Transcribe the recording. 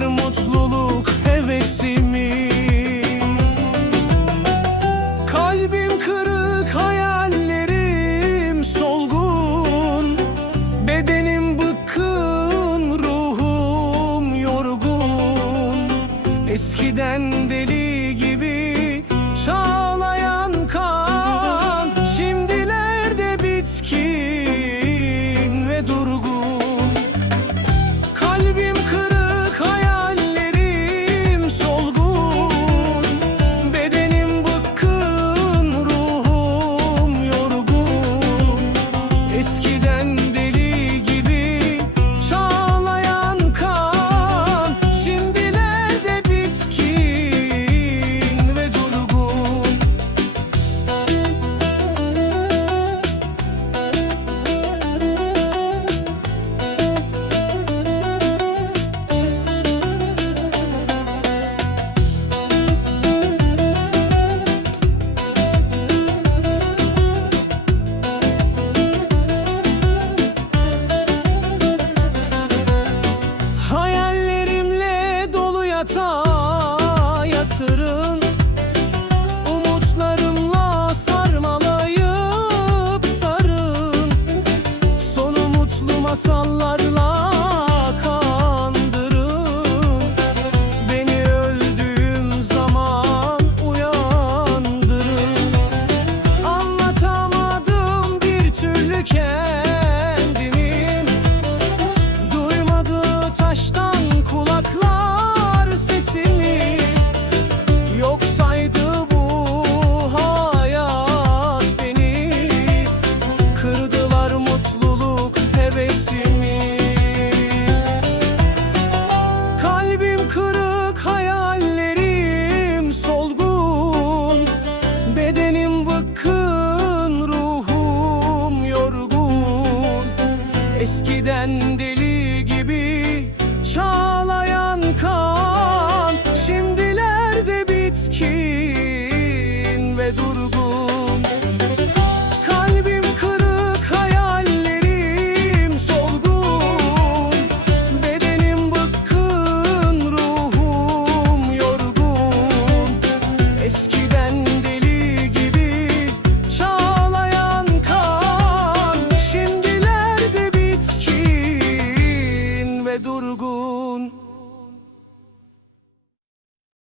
Kırdılar mutluluk hevesimi. Kalbim kırık hayallerim solgun. Bedenim bıkkın ruhum yorgun. Eskiden yatağa yatırın. Umutlarımla sarmalayıp sarın. Sonu mutlu masallarla kandırın. Beni öldüğüm zaman uyandırın. Anlatamadım bir türlü Eskiden